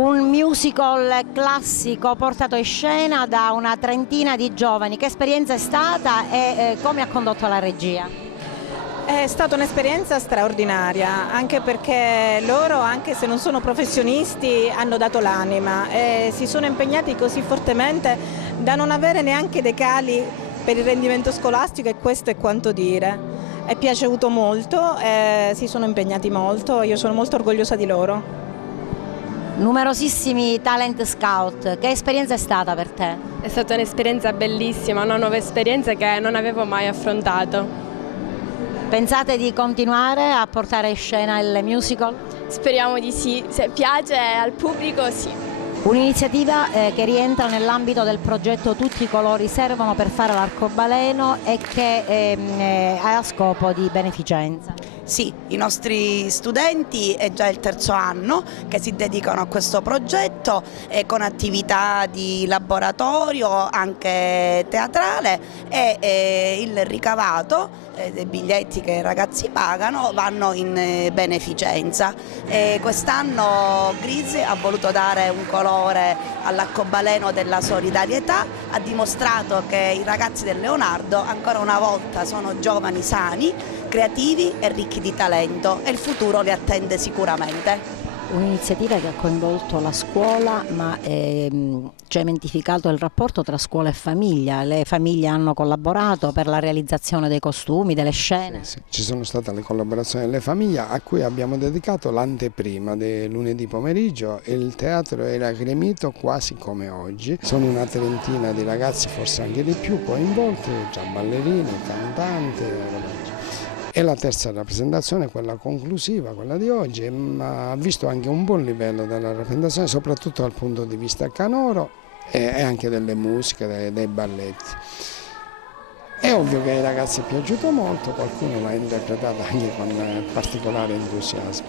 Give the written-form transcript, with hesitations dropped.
Un musical classico portato in scena da una trentina di giovani. Che esperienza è stata e come ha condotto la regia? È stata un'esperienza straordinaria, anche perché loro, anche se non sono professionisti, hanno dato l'anima e si sono impegnati così fortemente da non avere neanche dei cali per il rendimento scolastico, e questo è quanto dire. È piaciuto molto, si sono impegnati molto, io sono molto orgogliosa di loro. Numerosissimi talent scout, che esperienza è stata per te? È stata un'esperienza bellissima, una nuova esperienza che non avevo mai affrontato. Pensate di continuare a portare in scena il musical? Speriamo di sì, se piace al pubblico sì. Un'iniziativa che rientra nell'ambito del progetto Tutti i colori servono per fare l'arcobaleno e che ha scopo di beneficenza. Sì, i nostri studenti è già il terzo anno che si dedicano a questo progetto con attività di laboratorio, anche teatrale, e il ricavato dei biglietti che i ragazzi pagano vanno in beneficenza. Quest'anno Grisi ha voluto dare un colore all'arcobaleno della solidarietà, ha dimostrato che i ragazzi del Leonardo ancora una volta sono giovani sani, creativi e ricchi di talento e il futuro li attende sicuramente. Un'iniziativa che ha coinvolto la scuola, ma cementificato il rapporto tra scuola e famiglia. Le famiglie hanno collaborato per la realizzazione dei costumi, delle scene. Sì. Ci sono state le collaborazioni delle famiglie a cui abbiamo dedicato l'anteprima del lunedì pomeriggio e il teatro era gremito quasi come oggi. Sono una trentina di ragazzi, forse anche di più, coinvolti, già ballerini, cantanti. E la terza rappresentazione, quella conclusiva, quella di oggi, ma ha visto anche un buon livello della rappresentazione, soprattutto dal punto di vista canoro e anche delle musiche, dei balletti. È ovvio che ai ragazzi è piaciuto molto, qualcuno l'ha interpretata anche con particolare entusiasmo.